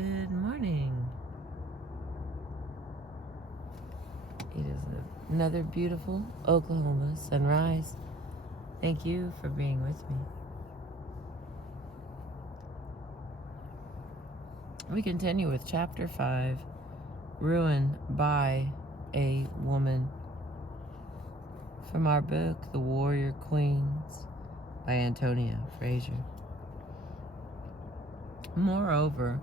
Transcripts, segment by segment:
Good morning. It is another beautiful Oklahoma sunrise. Thank you for being with me. We continue with Chapter 5, Ruin by a Woman, from our book, The Warrior Queens, by Antonia Fraser. Moreover,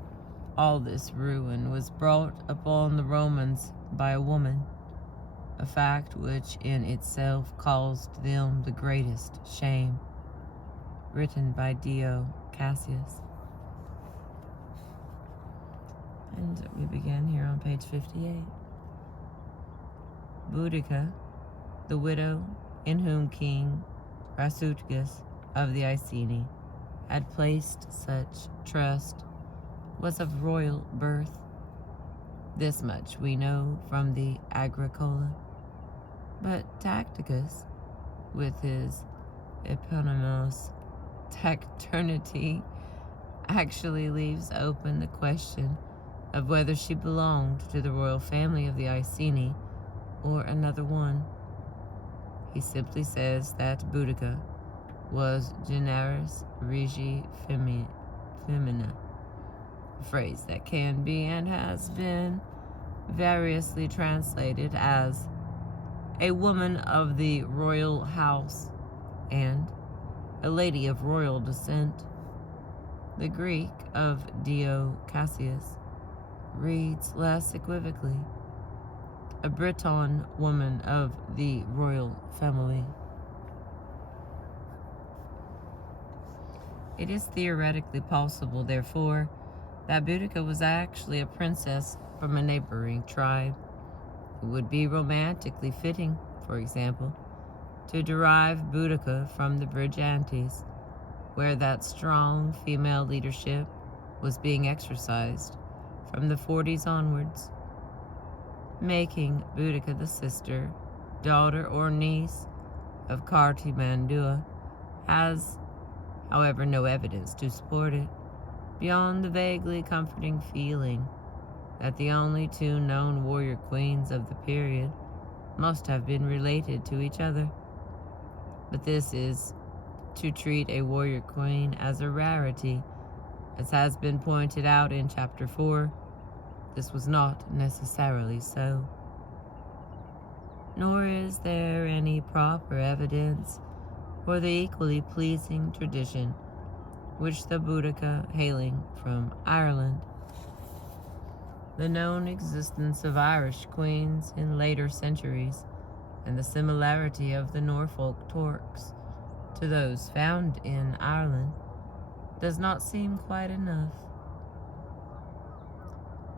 all this ruin was brought upon the Romans by a woman, a fact which in itself caused them the greatest shame. Written by Dio Cassius. And we begin here on page 58. Boudica, the widow in whom King Prasutagus of the Iceni had placed such trust, was of royal birth. This much we know from the Agricola. But Tacitus, with his eponymous taciturnity, actually leaves open the question of whether she belonged to the royal family of the Iceni or another one. He simply says that Boudica was generis regi femina, a phrase that can be and has been variously translated as a woman of the royal house and a lady of royal descent. The Greek of Dio Cassius reads less equivocally, a Breton woman of the royal family. It is theoretically possible, therefore, that Boudica was actually a princess from a neighboring tribe. It would be romantically fitting, for example, to derive Boudica from the Brigantes, where that strong female leadership was being exercised from the 40s onwards, making Boudica the sister, daughter, or niece of Cartimandua has, however, no evidence to support it, beyond the vaguely comforting feeling that the only two known warrior queens of the period must have been related to each other. But this is to treat a warrior queen as a rarity. As has been pointed out in Chapter 4, this was not necessarily so. Nor is there any proper evidence for the equally pleasing tradition which the Boudica, hailing from Ireland, the known existence of Irish queens in later centuries, and the similarity of the Norfolk torques to those found in Ireland, does not seem quite enough.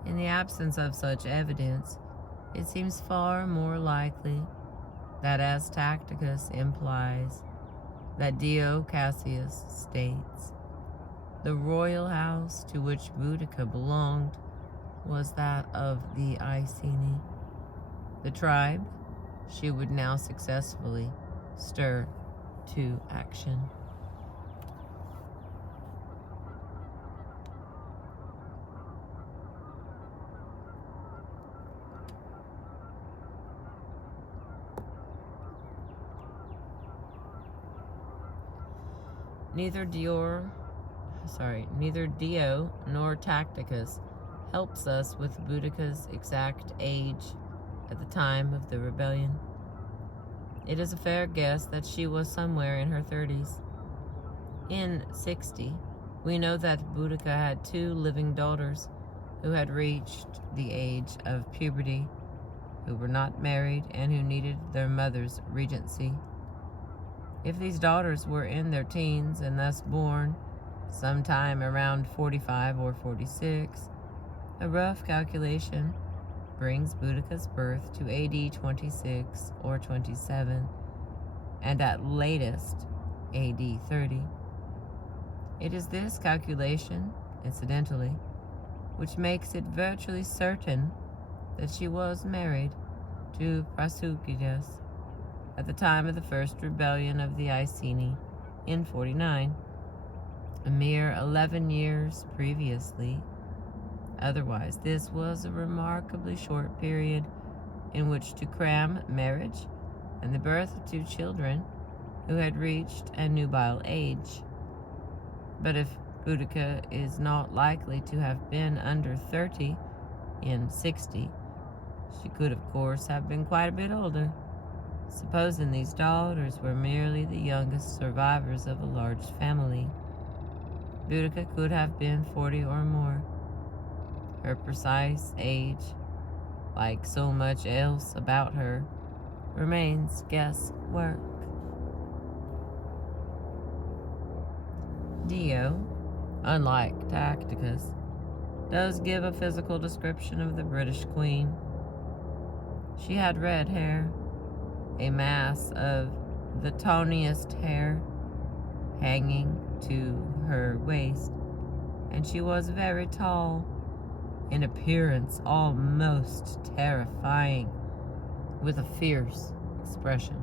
In the absence of such evidence, it seems far more likely that, as Tacitus implies, that Dio Cassius states, the royal house to which Boudica belonged was that of the Iceni, the tribe she would now successfully stir to action. Neither Dio nor Tacitus helps us with Boudica's exact age at the time of the rebellion. It is a fair guess that she was somewhere in her 30s. In 60, we know that Boudica had 2 living daughters who had reached the age of puberty, who were not married, and who needed their mother's regency. If these daughters were in their teens and thus born sometime around 45 or 46, a rough calculation brings Boudica's birth to AD 26 or 27, and at latest AD 30. It is this calculation, incidentally, which makes it virtually certain that she was married to Prasutagus at the time of the first rebellion of the Iceni in 49, a mere 11 years previously, Otherwise, this was a remarkably short period in which to cram marriage and the birth of 2 children who had reached a nubile age. But if Boudica is not likely to have been under 30 in 60, she could, of course, have been quite a bit older, supposing these daughters were merely the youngest survivors of a large family. Boudica could have been 40 or more. Her precise age, like so much else about her, remains guesswork. Dio, unlike Tacitus, does give a physical description of the British queen. She had red hair, a mass of the tawniest hair hanging to her waist, and she was very tall, in appearance almost terrifying, with a fierce expression.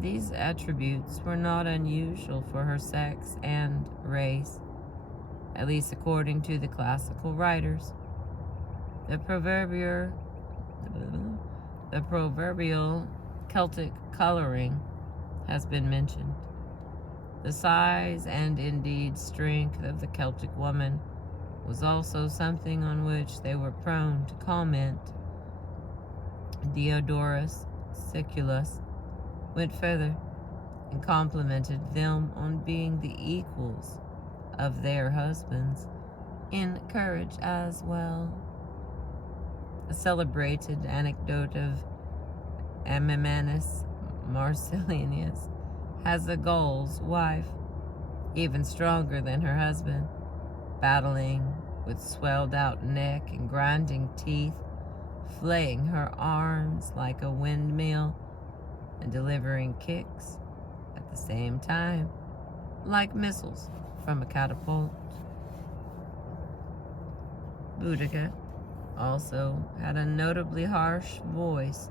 These attributes were not unusual for her sex and race, at least according to the classical writers. The proverbial Celtic coloring has been mentioned. The size and indeed strength of the Celtic woman was also something on which they were prone to comment. Diodorus Siculus went further and complimented them on being the equals of their husbands in courage as well. A celebrated anecdote of Ammianus Marcellinus has a Gaul's wife, even stronger than her husband, battling with swelled out neck and grinding teeth, flaying her arms like a windmill, and delivering kicks at the same time, like missiles from a catapult. Boudica also had a notably harsh voice,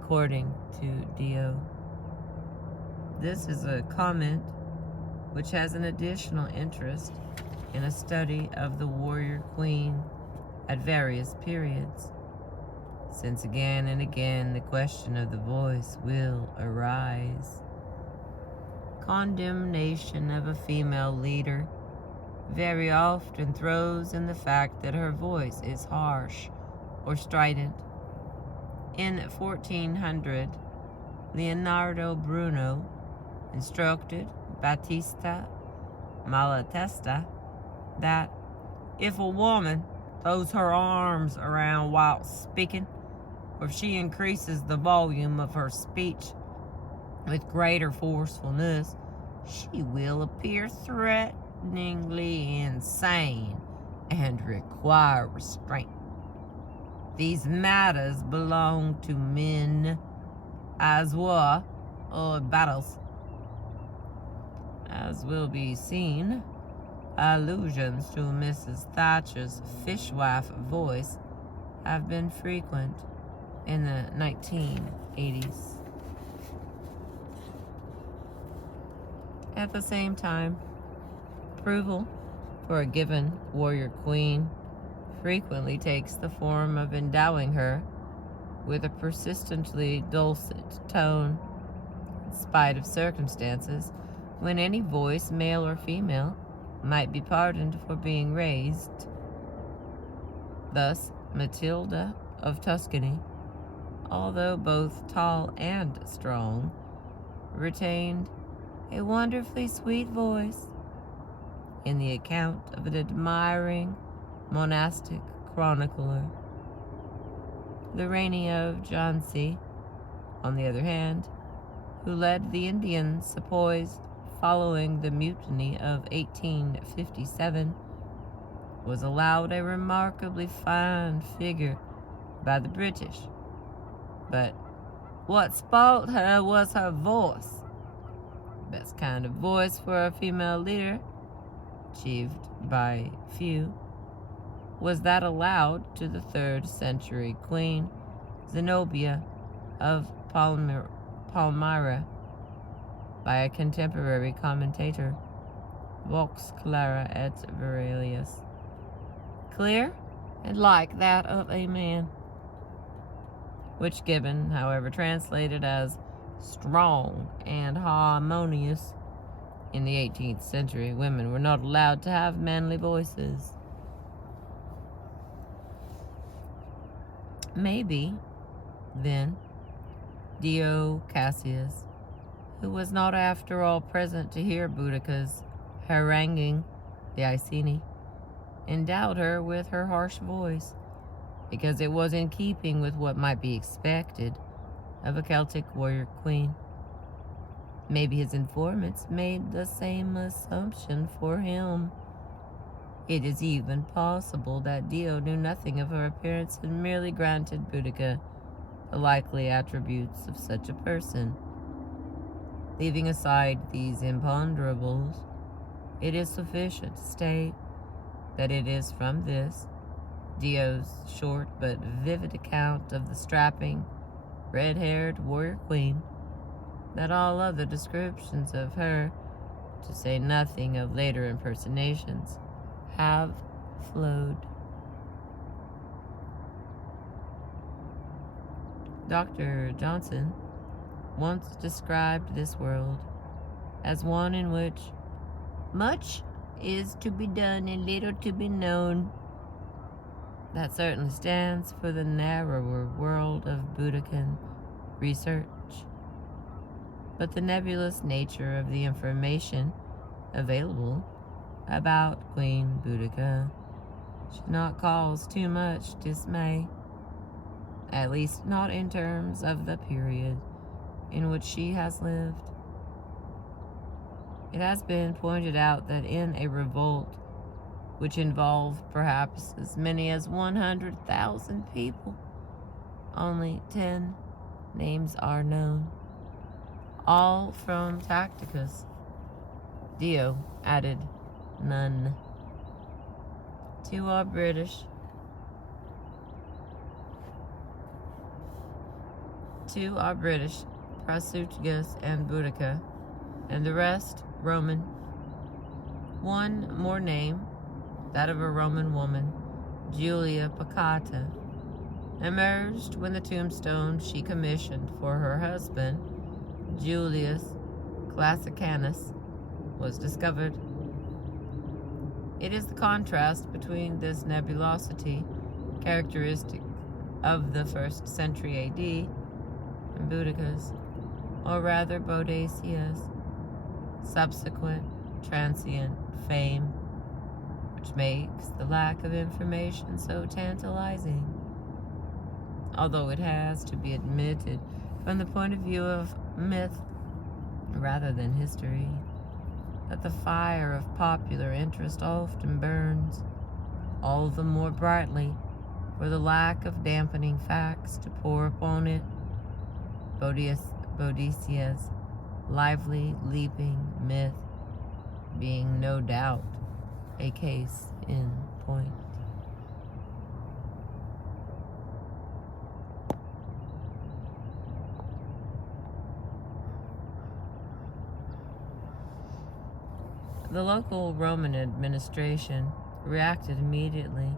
according to Dio. This is a comment which has an additional interest in a study of the warrior queen at various periods, since again and again the question of the voice will arise. Condemnation of a female leader very often throws in the fact that her voice is harsh or strident. In 1400, Leonardo Bruno instructed Battista Malatesta that if a woman throws her arms around while speaking, or if she increases the volume of her speech with greater forcefulness, she will appear threateningly insane and require restraint. These matters belong to men as war or battles. As will be seen, allusions to Mrs. Thatcher's fishwife voice have been frequent in the 1980s. At the same time, approval for a given warrior queen frequently takes the form of endowing her with a persistently dulcet tone, in spite of circumstances when any voice, male or female, might be pardoned for being raised. Thus, Matilda of Tuscany, although both tall and strong, retained a wonderfully sweet voice. In the account of an admiring monastic chronicler, the Rainey of Jhansi, on the other hand, who led the Indian sepoys following the mutiny of 1857, was allowed a remarkably fine figure by the British. But what spoilt her was her voice. The best kind of voice for a female leader, achieved by few, was that allowed to the 3rd century queen, Zenobia of Palmyra, by a contemporary commentator, Vox Clara et Virilius. clear and like that of a man, which Gibbon, however, translated as strong and harmonious. In the 18th century, women were not allowed to have manly voices. Maybe, then, Dio Cassius, who was not after all present to hear Boudica's haranguing the Iceni, endowed her with her harsh voice, because it was in keeping with what might be expected of a Celtic warrior queen. Maybe his informants made the same assumption for him. It is even possible that Dio knew nothing of her appearance and merely granted Boudica the likely attributes of such a person. Leaving aside these imponderables, it is sufficient to state that it is from this, Dio's short but vivid account of the strapping, red-haired warrior queen, that all other descriptions of her, to say nothing of later impersonations, have flowed. Dr. Johnson once described this world as one in which much is to be done and little to be known. That certainly stands for the narrower world of Boudican research. But the nebulous nature of the information available about Queen Boudica should not cause too much dismay, at least not in terms of the period in which she has lived. It has been pointed out that in a revolt which involved perhaps as many as 100,000 people, only 10 names are known, all from Tacticus. Dio added none. To our British Prasutagus and Boudica, and the rest Roman. One more name, that of a Roman woman, Julia Pacata, emerged when the tombstone she commissioned for her husband, Julius Classicanus, was discovered. It is the contrast between this nebulosity, characteristic of the 1st century A.D., and Boudica's, or rather Boadicea's, subsequent transient fame, which makes the lack of information so tantalizing. Although it has to be admitted from the point of view of myth rather than history, that the fire of popular interest often burns all the more brightly for the lack of dampening facts to pour upon it. Boadicea's lively, leaping myth being no doubt a case in point. The local Roman administration reacted immediately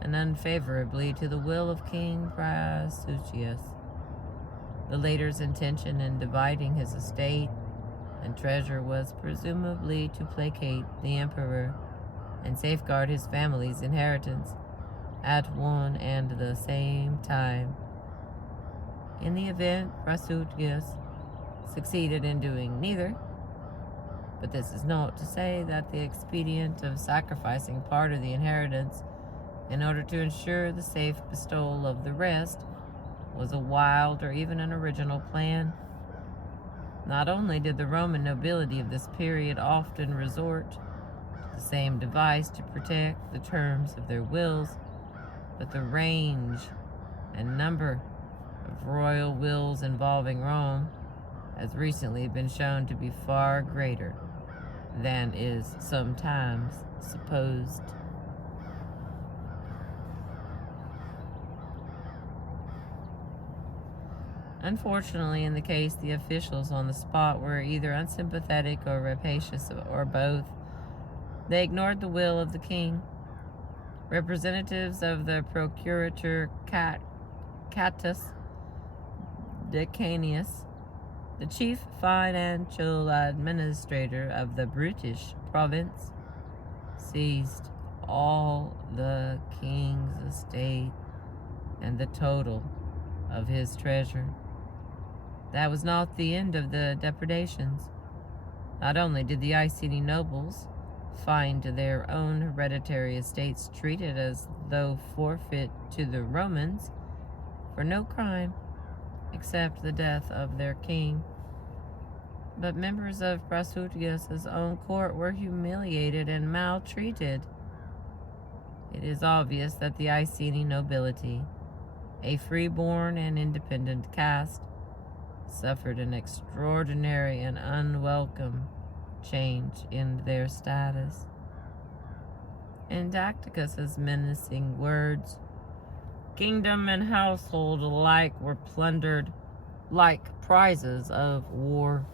and unfavorably to the will of King Prasutagus. The later's intention in dividing his estate and treasure was presumably to placate the emperor and safeguard his family's inheritance at one and the same time. In the event, Prasutagus succeeded in doing neither, but this is not to say that the expedient of sacrificing part of the inheritance in order to ensure the safe bestowal of the rest was a wild or even an original plan. Not only did the Roman nobility of this period often resort to the same device to protect the terms of their wills, but the range and number of royal wills involving Rome has recently been shown to be far greater than is sometimes supposed. Unfortunately, in the case, the officials on the spot were either unsympathetic or rapacious, or both. They ignored the will of the king, Representatives of the Procurator Catus Decanius, the chief financial administrator of the British province, seized all the king's estate and the total of his treasure. That was not the end of the depredations. Not only did the Iceni nobles find their own hereditary estates treated as though forfeit to the Romans for no crime except the death of their king, but members of Prasutagus' own court were humiliated and maltreated. It is obvious that the Iceni nobility, a freeborn and independent caste, suffered an extraordinary and unwelcome change in their status. In Dacticus's menacing words, kingdom and household alike were plundered like prizes of war.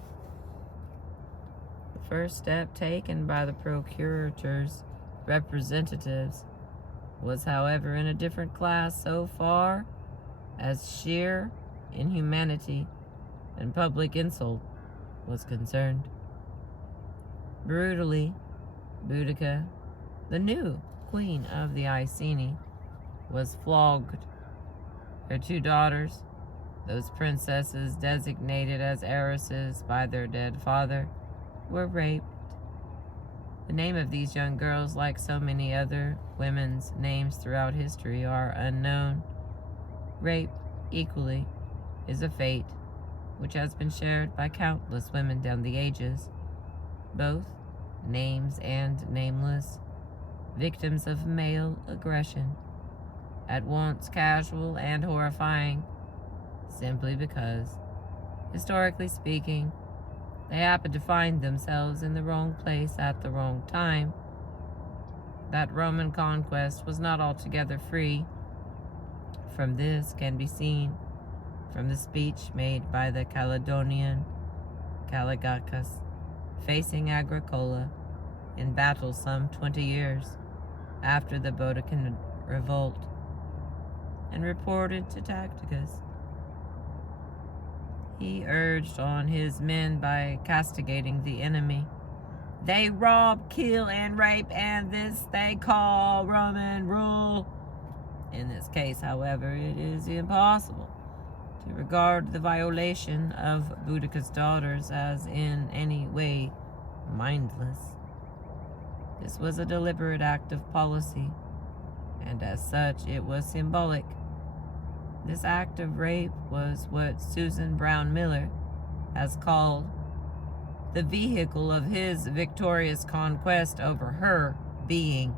The first step taken by the procurator's representatives was, however, in a different class so far as sheer inhumanity and public insult was concerned. Brutally, Boudica, the new queen of the Iceni, was flogged. Her two daughters, those princesses designated as heiresses by their dead father, were raped. The name of these young girls, like so many other women's names throughout history, are unknown. Rape, equally, is a fate which has been shared by countless women down the ages, both names and nameless, victims of male aggression, at once casual and horrifying, simply because, historically speaking, they happened to find themselves in the wrong place at the wrong time. That Roman conquest was not altogether free from this can be seen from the speech made by the Caledonian Caligacus facing Agricola in battle some 20 years after the Boeotian revolt, and reported to Tacticus. He urged on his men by castigating the enemy. They rob, kill, and rape, and this they call Roman rule. In this case, however, it is impossible to regard the violation of Boudica's daughters as in any way mindless. This was a deliberate act of policy, and as such it was symbolic. This act of rape was what Susan Brown Miller has called the vehicle of his victorious conquest over her being,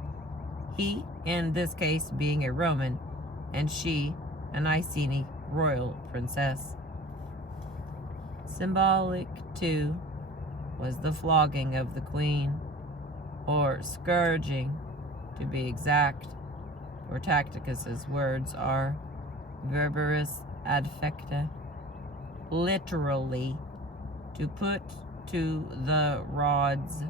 he in this case being a Roman, and she an Iceni royal princess. Symbolic, too, was the flogging of the queen, or scourging, to be exact, for Tacticus's words are verberis ad fecta, literally, to put to the rods.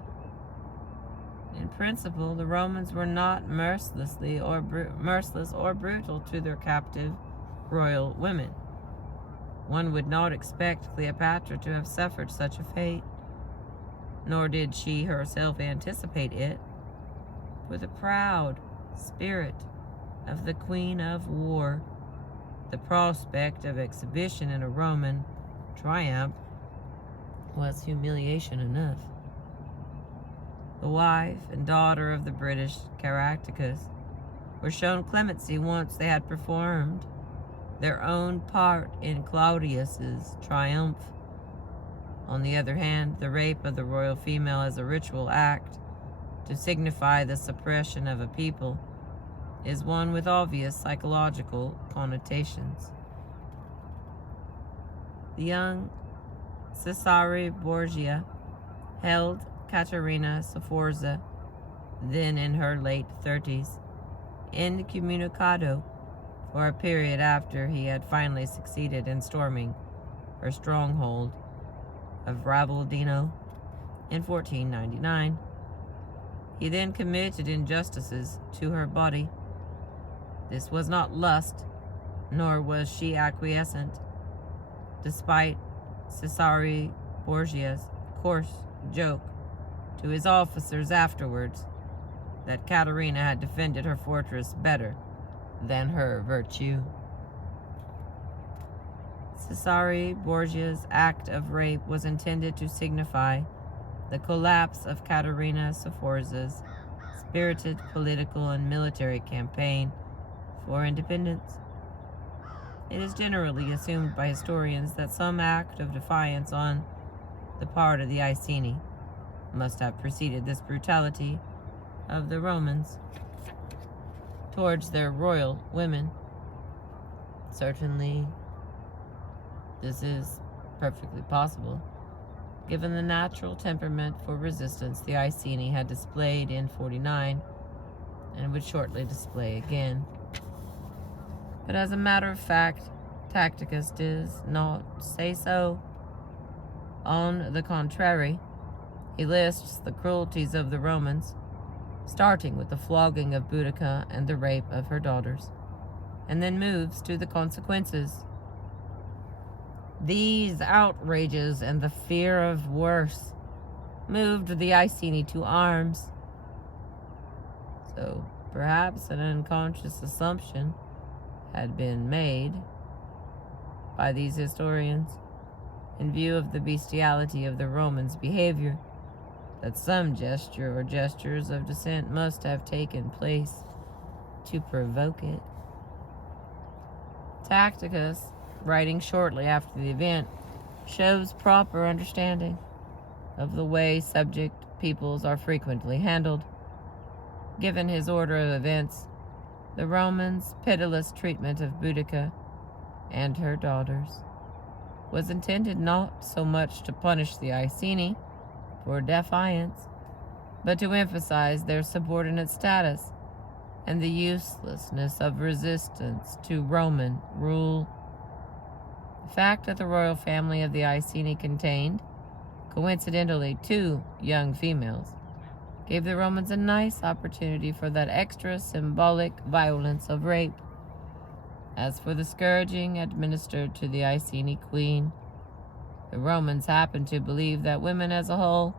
In principle, the Romans were not merciless or brutal to their captive royal women. One would not expect Cleopatra to have suffered such a fate, nor did she herself anticipate it. For the proud spirit of the Queen of War, the prospect of exhibition in a Roman triumph was humiliation enough. The wife and daughter of the British Caractacus were shown clemency once they had performed their own part in Claudius's triumph. On the other hand, the rape of the royal female as a ritual act to signify the suppression of a people is one with obvious psychological connotations. The young Cesare Borgia held Caterina Sforza, then in her late 30s, incommunicado for a period after he had finally succeeded in storming her stronghold of Ravaldino in 1499. He then committed injustices to her body. This was not lust, nor was she acquiescent, despite Cesare Borgia's coarse joke to his officers afterwards that Caterina had defended her fortress better than her virtue. Cesare Borgia's act of rape was intended to signify the collapse of Caterina Sforza's spirited political and military campaign for independence. It is generally assumed by historians that some act of defiance on the part of the Iceni must have preceded this brutality of the Romans towards their royal women. Certainly, this is perfectly possible, given the natural temperament for resistance the Iceni had displayed in 49 and would shortly display again. But as a matter of fact, Tacitus does not say so. On the contrary, he lists the cruelties of the Romans, starting with the flogging of Boudica and the rape of her daughters, and then moves to the consequences. These outrages and the fear of worse moved the Iceni to arms. So perhaps an unconscious assumption had been made by these historians, in view of the bestiality of the Romans' behavior, that some gesture or gestures of dissent must have taken place to provoke it. Tacitus, writing shortly after the event, shows proper understanding of the way subject peoples are frequently handled. Given his order of events, the Romans' pitiless treatment of Boudica and her daughters was intended not so much to punish the Iceni for defiance, but to emphasize their subordinate status and the uselessness of resistance to Roman rule. The fact that the royal family of the Iceni contained, coincidentally, 2 young females, gave the Romans a nice opportunity for that extra symbolic violence of rape. As for the scourging administered to the Iceni queen, the Romans happened to believe that women as a whole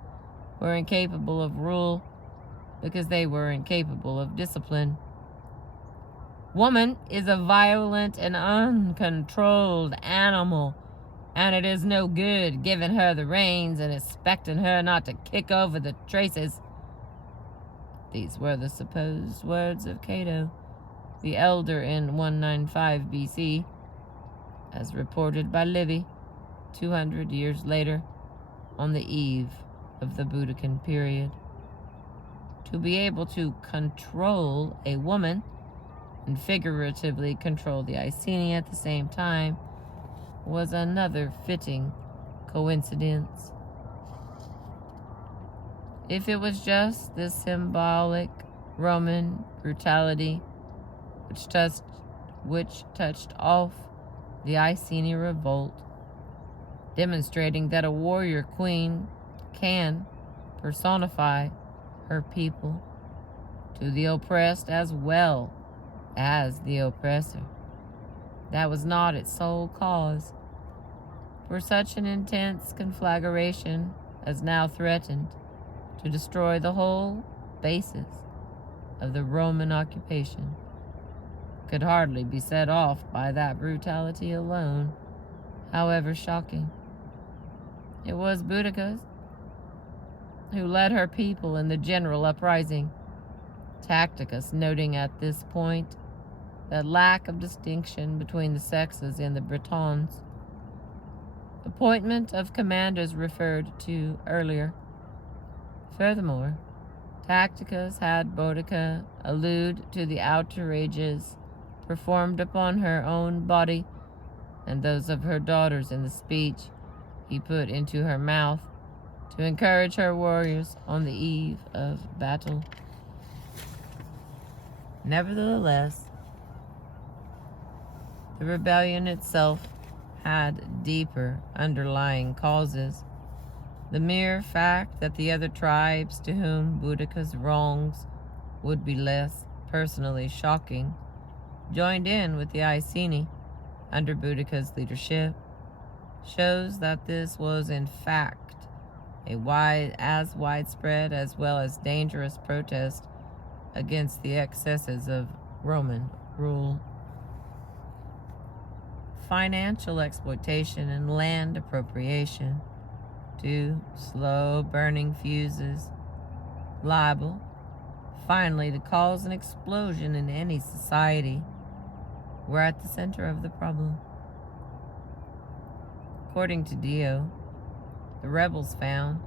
were incapable of rule because they were incapable of discipline. Woman is a violent and uncontrolled animal, and it is no good giving her the reins and expecting her not to kick over the traces. These were the supposed words of Cato, the elder, in 195 BC, as reported by Livy 200 years later, on the eve of the Boudican period. To be able to control a woman and figuratively control the Iceni at the same time was another fitting coincidence. If it was just this symbolic Roman brutality which touched off the Iceni revolt, demonstrating that a warrior queen can personify her people to the oppressed as well as the oppressor, that was not its sole cause, for such an intense conflagration as now threatened to destroy the whole basis of the Roman occupation could hardly be set off by that brutality alone, however shocking. It was Boudica who led her people in the general uprising, Tacitus noting at this point the lack of distinction between the sexes in the Bretons. Appointment of commanders referred to earlier. Furthermore, Tacitus had Boudica allude to the outrages performed upon her own body and those of her daughters in the speech he put into her mouth to encourage her warriors on the eve of battle. Nevertheless, the rebellion itself had deeper underlying causes, The mere fact that the other tribes to whom Boudicca's wrongs would be less personally shocking joined in with the Iceni under Boudicca's leadership shows that this was in fact as widespread as well as dangerous protest against the excesses of Roman rule. Financial exploitation and land appropriation, two slow-burning fuses, liable finally to cause an explosion in any society, were at the center of the problem. According to Dio, the rebels found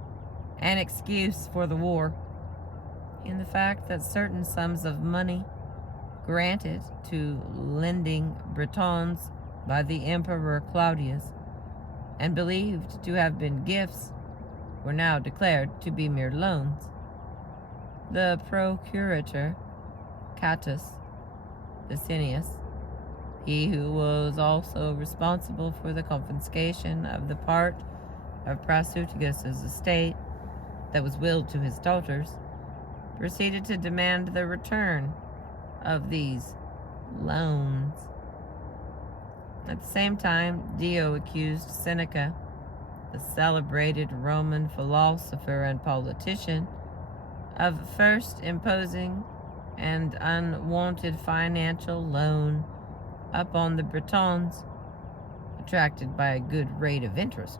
an excuse for the war in the fact that certain sums of money granted to lending Bretons by the Emperor Claudius and believed to have been gifts were now declared to be mere loans. The procurator, Catus Licinius, he who was also responsible for the confiscation of the part of Prasutagus' estate that was willed to his daughters, proceeded to demand the return of these loans. At the same time, Dio accused Seneca, the celebrated Roman philosopher and politician, of first imposing an unwanted financial loan upon the Bretons, attracted by a good rate of interest,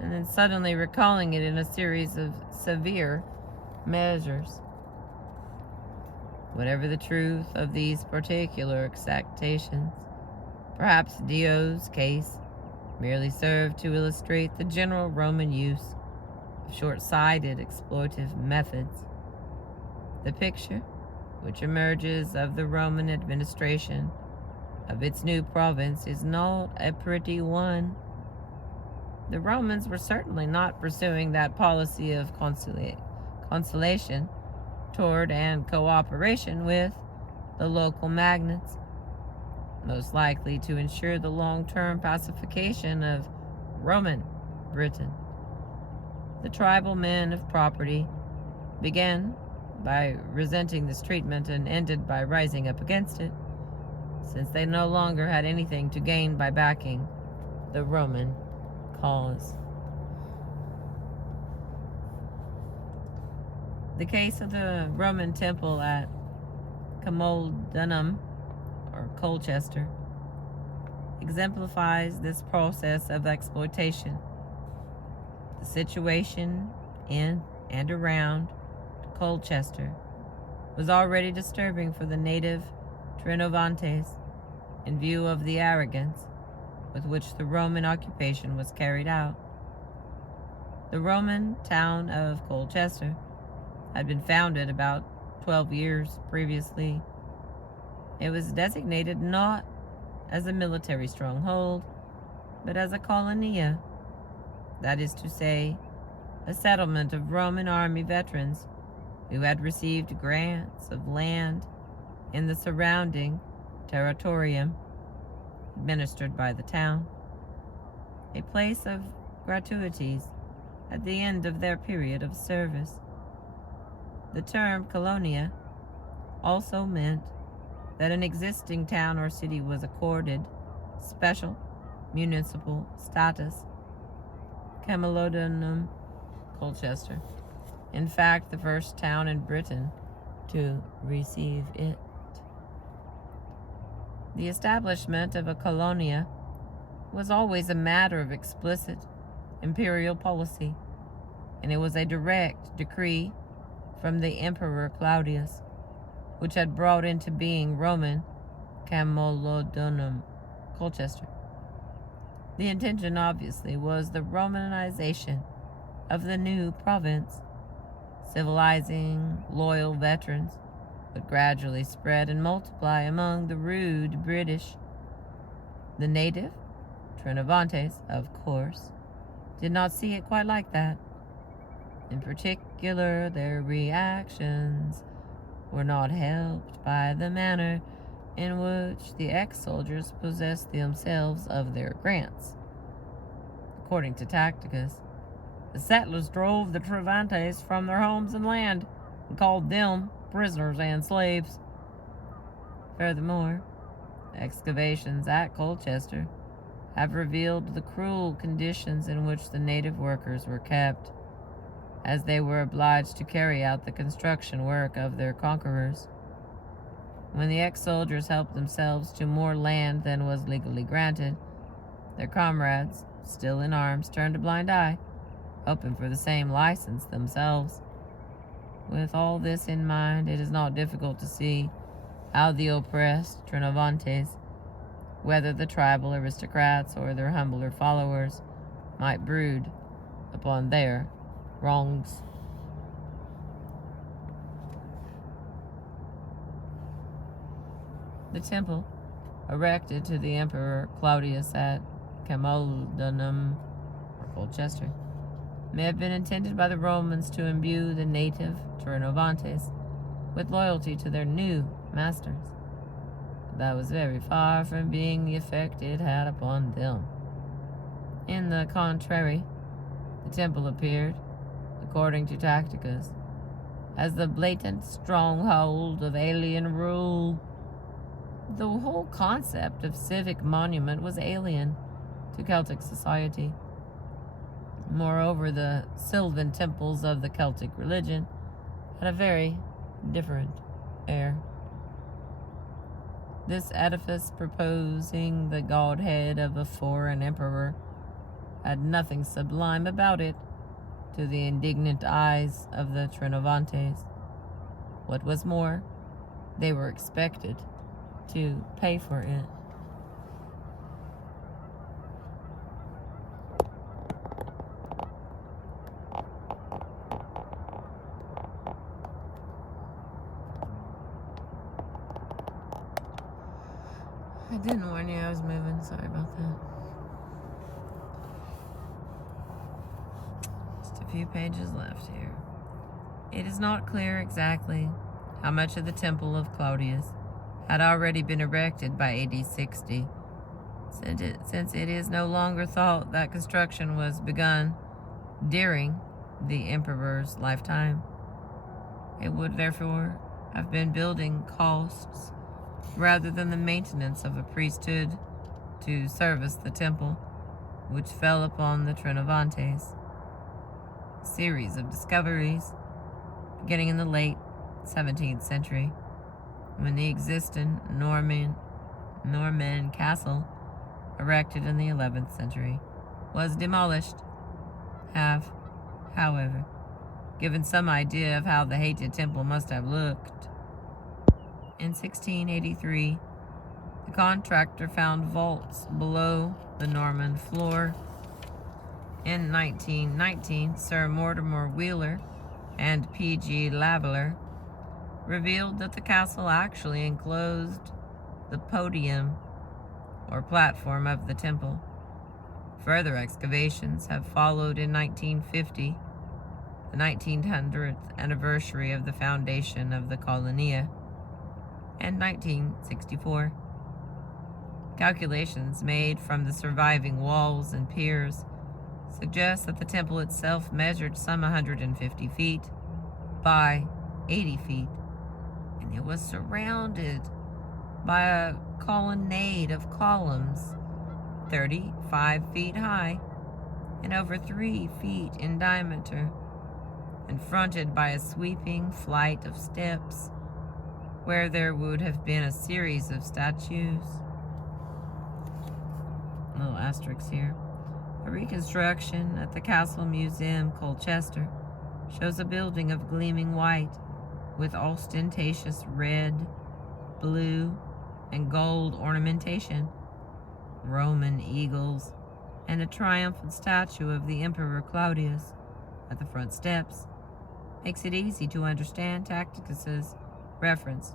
and then suddenly recalling it in a series of severe measures. Whatever the truth of these particular exactions, perhaps Dio's case merely served to illustrate the general Roman use of short-sighted exploitive methods. The picture which emerges of the Roman administration of its new province is not a pretty one. The Romans were certainly not pursuing that policy of conciliation toward and cooperation with the local magnates, most likely to ensure the long-term pacification of Roman Britain. The tribal men of property began by resenting this treatment and ended by rising up against it, since they no longer had anything to gain by backing the Roman cause. The case of the Roman temple at Camalodunum, or Colchester, exemplifies this process of exploitation. The situation in and around Colchester was already disturbing for the native Trinovantes in view of the arrogance with which the Roman occupation was carried out. The Roman town of Colchester had been founded about 12 years previously. It was designated not as a military stronghold, but as a colonia, that is to say, a settlement of Roman army veterans who had received grants of land in the surrounding territorium administered by the town, a place of gratuities at the end of their period of service. The term colonia also meant that an existing town or city was accorded special municipal status. Camalodunum, Colchester, in fact, the first town in Britain to receive it. The establishment of a colonia was always a matter of explicit imperial policy, and it was a direct decree from the Emperor Claudius, which had brought into being Roman Camalodunum, Colchester. The intention, obviously, was the Romanization of the new province. Civilizing, loyal veterans would gradually spread and multiply among the rude British. The native Trinovantes, of course, did not see it quite like that. In particular, their reactions were not helped by the manner in which the ex-soldiers possessed themselves of their grants. According to Tacitus, The settlers drove the Cervantes from their homes and land and called them prisoners and slaves. Furthermore, excavations at Colchester have revealed the cruel conditions in which the native workers were kept, as they were obliged to carry out the construction work of their conquerors. When the ex-soldiers helped themselves to more land than was legally granted, their comrades, still in arms, turned a blind eye, hoping for the same license themselves. With all this in mind, it is not difficult to see how the oppressed Trinovantes, whether the tribal aristocrats or their humbler followers, might brood upon their wrongs. The temple, erected to the Emperor Claudius at Camulodunum, or Colchester, may have been intended by the Romans to imbue the native Trinovantes with loyalty to their new masters. But that was very far from being the effect it had upon them. In the contrary, the temple appeared, according to Tacitus, as the blatant stronghold of alien rule. The whole concept of civic monument was alien to Celtic society. Moreover, the sylvan temples of the Celtic religion had a very different air. This edifice, proposing the godhead of a foreign emperor, had nothing sublime about it to the indignant eyes of the Trinovantes. What was more, they were expected to pay for it. I didn't warn you I was moving. Sorry about that. Just a few pages left here. It is not clear exactly how much of the temple of Claudius had already been erected by AD 60, since it is no longer thought that construction was begun during the emperor's lifetime. It would therefore have been building costs rather than the maintenance of a priesthood to service the temple, which fell upon the Trinovantes. A series of discoveries, beginning in the late 17th century, when the existing Norman castle, erected in the 11th century, was demolished, have, however, given some idea of how the hated temple must have looked. In 1683, the contractor found vaults below the Norman floor. In 1919, Sir Mortimer Wheeler and P.G. Laveller revealed that the castle actually enclosed the podium or platform of the temple. Further excavations have followed in 1950, the 1900th anniversary of the foundation of the Colonia, and 1964. Calculations made from the surviving walls and piers suggest that the temple itself measured some 150 feet by 80 feet, and it was surrounded by a colonnade of columns 35 feet high and over 3 feet in diameter, and fronted by a sweeping flight of steps where there would have been a series of statues. Little asterisks here. A reconstruction at the Castle Museum, Colchester, shows a building of gleaming white with ostentatious red, blue, and gold ornamentation, Roman eagles, and a triumphant statue of the Emperor Claudius at the front steps. Makes it easy to understand Tacitus's reference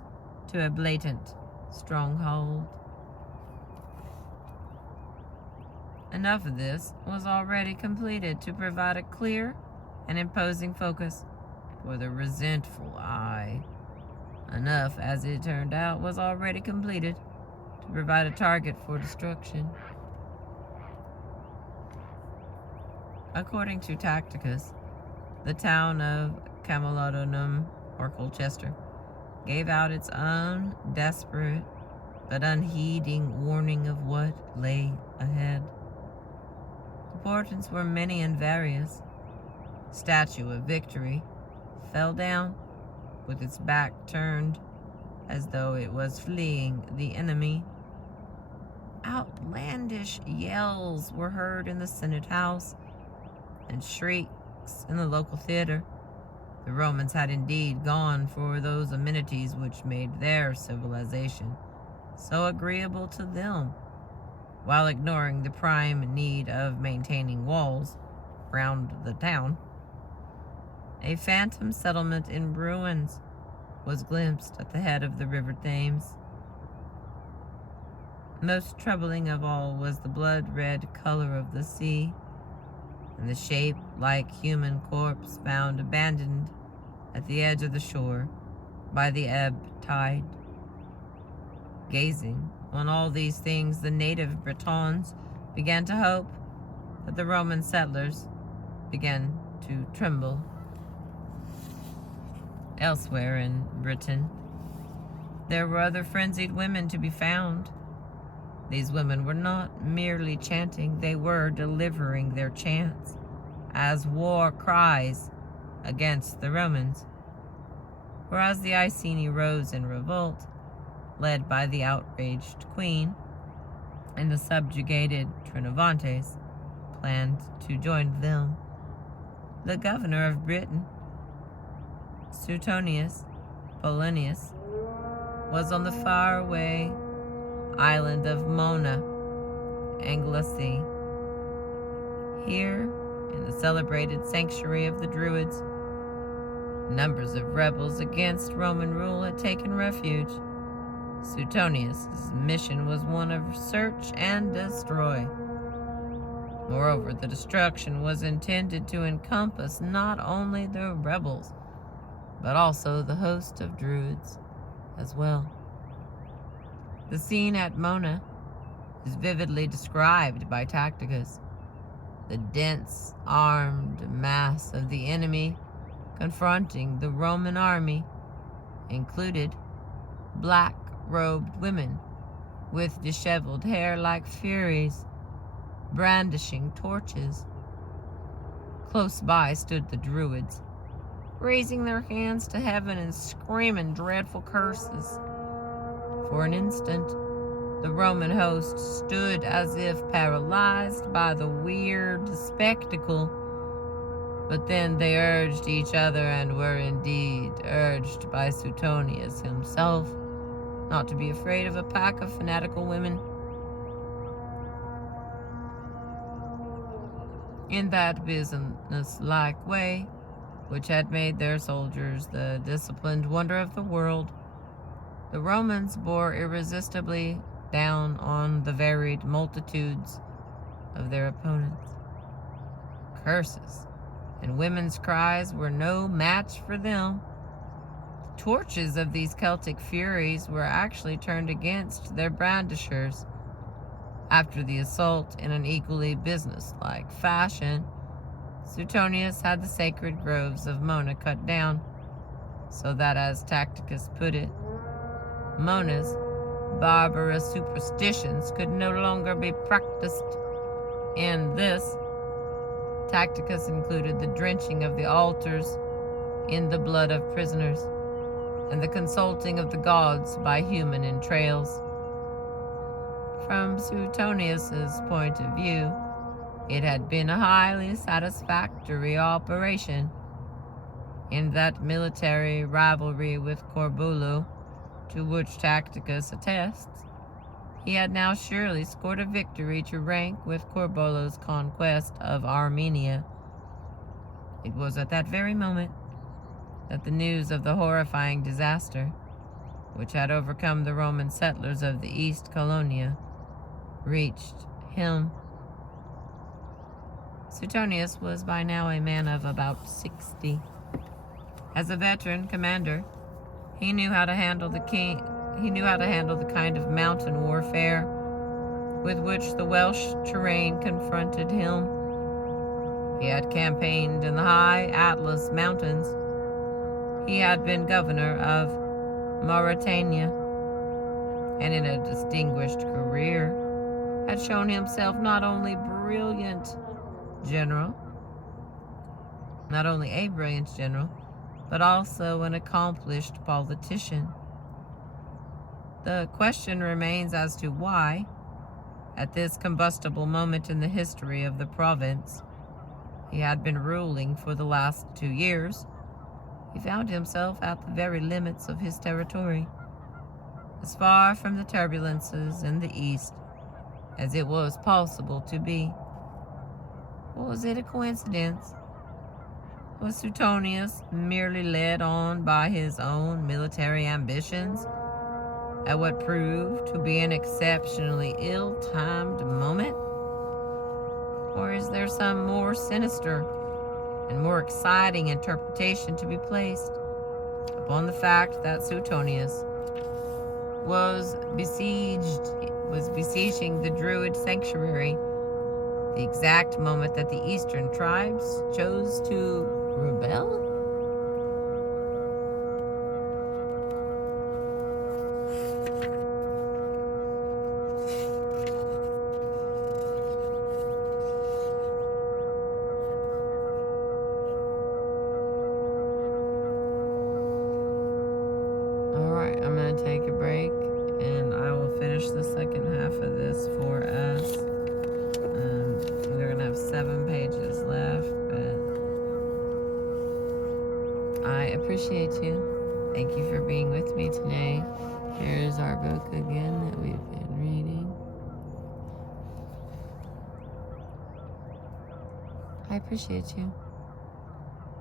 to a blatant stronghold. Enough of this was already completed to provide a clear and imposing focus for the resentful eye. Enough, as it turned out, was already completed to provide a target for destruction. According to Tacitus, the town of Camulodunum, or Colchester, gave out its own desperate but unheeding warning of what lay ahead. The portents were many and various. Statue of Victory fell down with its back turned as though it was fleeing the enemy. Outlandish yells were heard in the Senate House and shrieks in the local theater. The Romans had indeed gone for those amenities which made their civilization so agreeable to them, while ignoring the prime need of maintaining walls round the town. A phantom settlement in ruins was glimpsed at the head of the river Thames. Most troubling of all was the blood-red color of the sea, and the shape like human corpse found abandoned at the edge of the shore by the ebb tide. Gazing on all these things, the native Bretons began to hope that the Roman settlers began to tremble. Elsewhere in Britain, there were other frenzied women to be found. These women were not merely chanting, they were delivering their chants as war cries against the Romans. For as the Iceni rose in revolt, led by the outraged queen, and the subjugated Trinovantes planned to join them, the governor of Britain, Suetonius Polonius, was on the faraway island of Mona, Anglesey. Here, in the celebrated sanctuary of the Druids, numbers of rebels against Roman rule had taken refuge. Suetonius' mission was one of search and destroy. Moreover, the destruction was intended to encompass not only the rebels, but also the host of Druids as well. The scene at Mona is vividly described by Tacitus. The dense, armed mass of the enemy confronting the Roman army included black-robed women with disheveled hair like furies, brandishing torches. Close by stood the Druids, raising their hands to heaven and screaming dreadful curses. For an instant, the Roman host stood as if paralyzed by the weird spectacle, but then they urged each other, and were indeed urged by Suetonius himself, not to be afraid of a pack of fanatical women. In that business-like way, which had made their soldiers the disciplined wonder of the world, the Romans bore irresistibly down on the varied multitudes of their opponents. Curses and women's cries were no match for them. The torches of these Celtic furies were actually turned against their brandishers. After the assault, in an equally business-like fashion, Suetonius had the sacred groves of Mona cut down, so that, as Tacitus put it, Mona's barbarous superstitions could no longer be practiced. In this, Tacitus included the drenching of the altars in the blood of prisoners, and the consulting of the gods by human entrails. From Suetonius's point of view, it had been a highly satisfactory operation. In that military rivalry with Corbulo, to which Tacitus attests, he had now surely scored a victory to rank with Corbulo's conquest of Armenia. It was at that very moment that the news of the horrifying disaster, which had overcome the Roman settlers of the East Colonia, reached him. Suetonius was by now a man of about 60. As a veteran commander, he knew how to handle the kind of mountain warfare with which the Welsh terrain confronted him. He had campaigned in the high Atlas Mountains. He had been governor of Mauritania, and in a distinguished career had shown himself not only a brilliant general, but also an accomplished politician. The question remains as to why, at this combustible moment in the history of the province he had been ruling for the last 2 years, he found himself at the very limits of his territory, as far from the turbulences in the east as it was possible to be. Was it a coincidence? Was Suetonius merely led on by his own military ambitions at what proved to be an exceptionally ill-timed moment? Or is there some more sinister and more exciting interpretation to be placed upon the fact that Suetonius was besieging the Druid sanctuary the exact moment that the eastern tribes chose to rebel? Alright, I'm going to take a break and I will finish the second half of this for us. We're going to have 7 pages left, but I appreciate you. Thank you for being with me today. Here's our book again that we've been reading. I appreciate you.